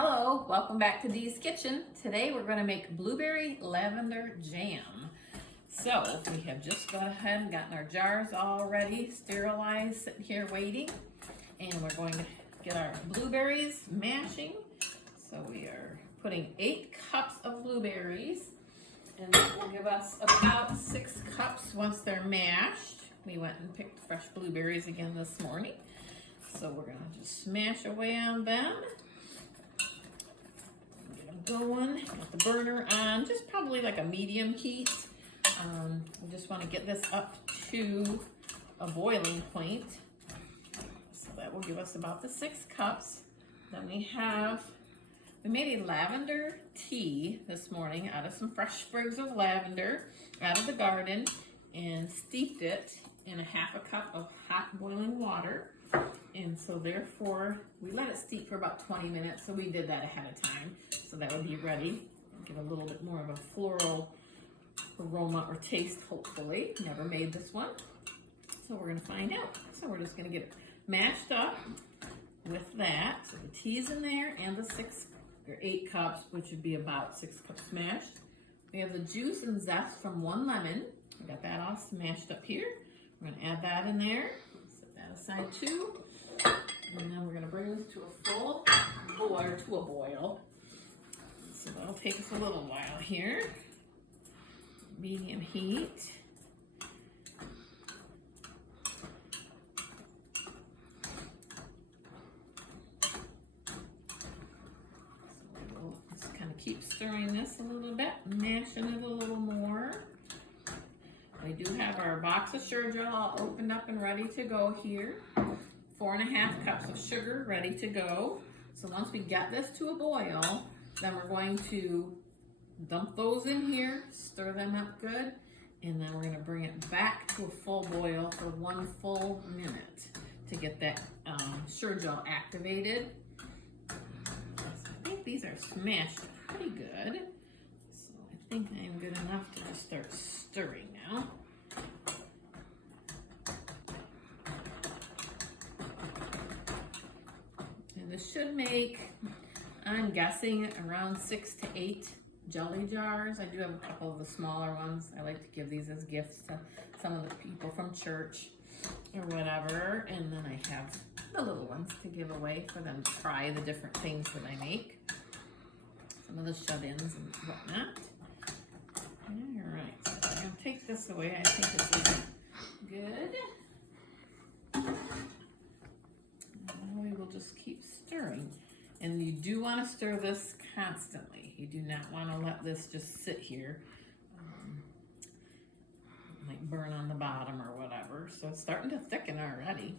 Hello, welcome back to Dee's Kitchen. Today we're going to make blueberry lavender jam. So we have just gone ahead and gotten our jars all ready, sterilized, sitting here waiting. And we're going to get our blueberries mashing. So we are putting 8 cups of blueberries, and that will give us about 6 cups once they're mashed. We went and picked fresh blueberries again this morning. So we're going to just smash away on them. Going, got the burner on, just probably like a medium heat. We just want to get this up to a boiling point. So that will give us about the 6 cups. Then we made a lavender tea this morning out of some fresh sprigs of lavender out of the garden and steeped it in a half a cup of hot boiling water. And so therefore, we let it steep for about 20 minutes, so we did that ahead of time. So that would be ready. Get a little bit more of a floral aroma or taste, hopefully. Never made this one. So we're gonna find out. So we're just gonna get it mashed up with that. So the tea's in there and the 8 cups, which would be about 6 cups mashed. We have the juice and zest from 1 lemon. We got that all smashed up here. We're gonna add that in there. Set that aside too. And then we're gonna bring this to a full boil. So that'll take us a little while here. Medium heat. So we'll just kind of keep stirring this a little bit, mashing it a little more. We do have our box of sugar all opened up and ready to go here. 4½ cups of sugar ready to go. So once we get this to a boil, then we're going to dump those in here, stir them up good, and then we're going to bring it back to a full boil for 1 full minute to get that sugar gel activated. So I think these are smashed pretty good. So I think I'm good enough to just start stirring now. This should make, I'm guessing, around 6 to 8 jelly jars. I do have a couple of the smaller ones. I like to give these as gifts to some of the people from church or whatever. And then I have the little ones to give away for them to try the different things that I make. Some of the shut-ins and whatnot. All right, so I'm going to take this away. I think this is good. We will just keep stirring. And you do want to stir this constantly. You do not want to let this just sit here, like burn on the bottom or whatever. So it's starting to thicken already.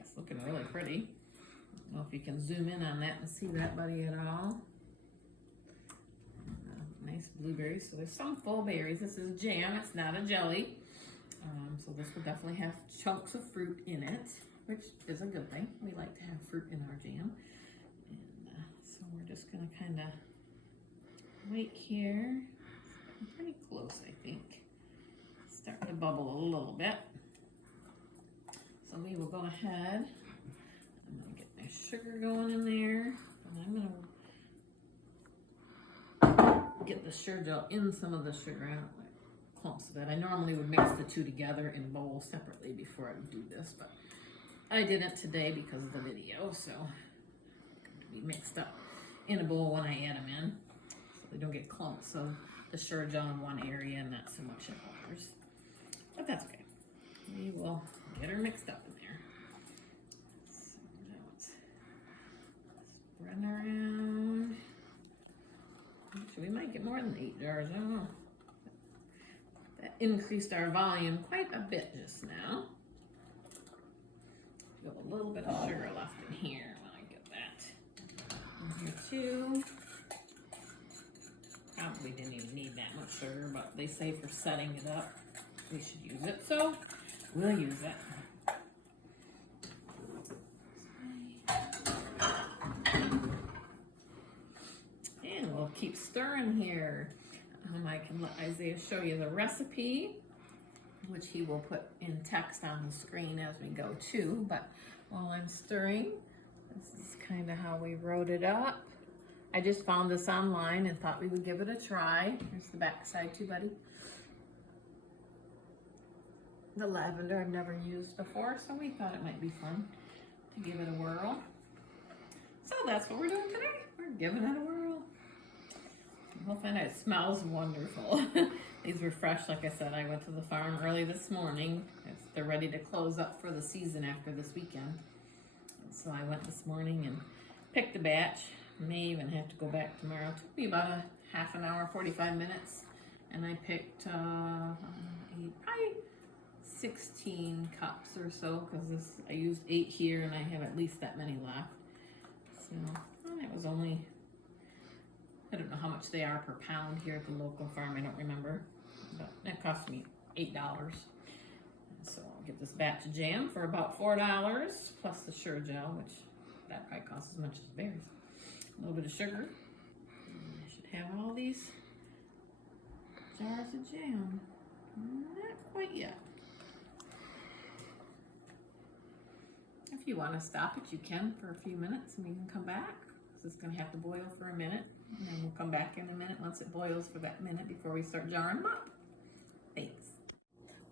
It's looking really pretty. I don't know if you can zoom in on that and see that buddy at all. Nice blueberries. So there's some full berries. This is jam. It's not a jelly. So this will definitely have chunks of fruit in it, which is a good thing. We like to have fruit in our jam. And so we're just gonna kind of wait here. It's pretty close, I think. It's starting to bubble a little bit. So we will go ahead. I'm gonna get my sugar going in there. And I'm gonna get the sugar gel in some of the sugar clumps that I normally would mix the two together in bowls separately before I would do this, but I didn't today because of the video, so they're be mixed up in a bowl when I add them in, so they don't get clumps of the sugar gel in one area and not so much in others. But that's okay. We will get her mixed up in there. So now it's spreading around. Actually, we might get more than 8 jars. I don't know. That increased our volume quite a bit just now. We have a little bit of sugar left in here when I get that in here too. Probably didn't even need that much sugar, but they say for setting it up, we should use it, so we'll use it. And we'll keep stirring here. I can let Isaiah show you the recipe, which he will put in text on the screen as we go too. But while I'm stirring, this is kind of how we wrote it up. I just found this online and thought we would give it a try. Here's the back side too, buddy. The lavender I've never used before, so we thought it might be fun to give it a whirl. So that's what we're doing today. We're giving it a whirl. We'll find out. It smells wonderful. These were fresh, like I said. I went to the farm early this morning. They're ready to close up for the season after this weekend. So I went this morning and picked a batch. May even have to go back tomorrow. It took me about a half an hour, 45 minutes. And I picked probably 16 cups or so, because I used 8 here and I have at least that many left. So it was only, I don't know how much they are per pound here at the local farm, I don't remember, but it cost me $8. So I'll get this batch of jam for about $4, plus the Sure Gel, which that probably costs as much as berries. A little bit of sugar. And I should have all these jars of jam. Not quite yet. If you want to stop it, you can for a few minutes and we can come back. It's going to have to boil for a minute, and then we'll come back in a minute once it boils for that minute before we start jarring them up. Thanks.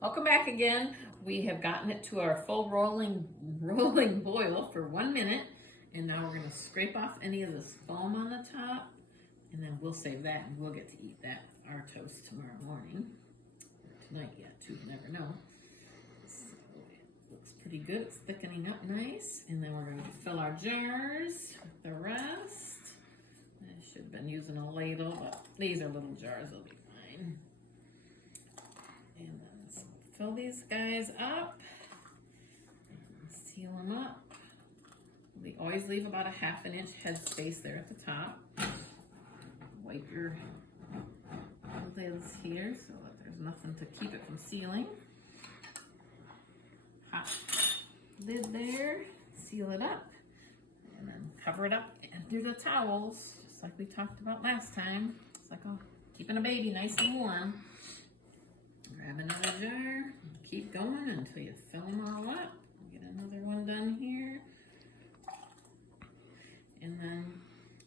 Welcome back again. We have gotten it to our full rolling boil for 1 minute, and now we're going to scrape off any of this foam on the top, and then we'll save that and we'll get to eat that, our toast, tomorrow morning. Or tonight yet, too, you never know. Looks pretty good. It's thickening up nice. And then we're going to fill our jars with the rest. I should have been using a ladle, but these are little jars. They'll be fine. And then fill these guys up and seal them up. We always leave about a ½ inch head space there at the top. Wipe your lids here so that there's nothing to keep it from sealing. Hot lid there, seal it up, and then cover it up under the towels, just like we talked about last time. It's like keeping a baby nice and warm. Grab another jar, keep going until you fill them all up. Get another one done here. And then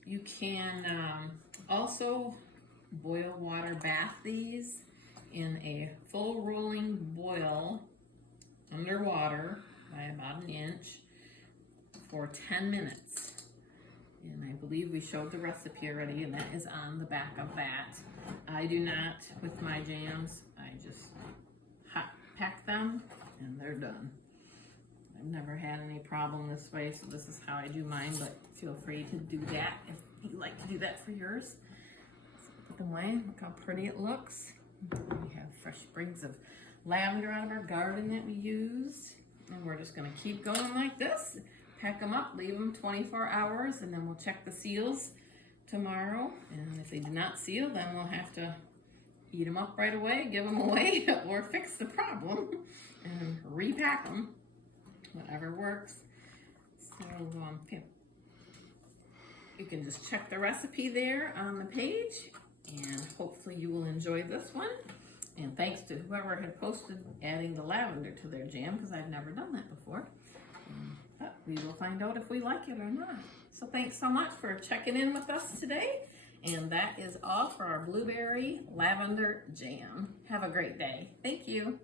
you can also boil water bath these in a full rolling boil underwater by about 1 inch for 10 minutes. And I believe we showed the recipe already, and that is on the back of that. I do not with my jams. I just hot pack them and they're done. I've never had any problem this way, so this is how I do mine, but feel free to do that if you like to do that for yours. So put them away. Look how pretty it looks. We have fresh sprigs of lavender out of our garden that we used, and we're just going to keep going like this. Pack them up, leave them 24 hours, and then we'll check the seals tomorrow. And if they do not seal, then we'll have to eat them up right away, give them away, or fix the problem and repack them, whatever works. So you can just check the recipe there on the page, and hopefully you will enjoy this one. And thanks to whoever had posted adding the lavender to their jam, because I've never done that before. But we will find out if we like it or not. So thanks so much for checking in with us today. And that is all for our blueberry lavender jam. Have a great day. Thank you.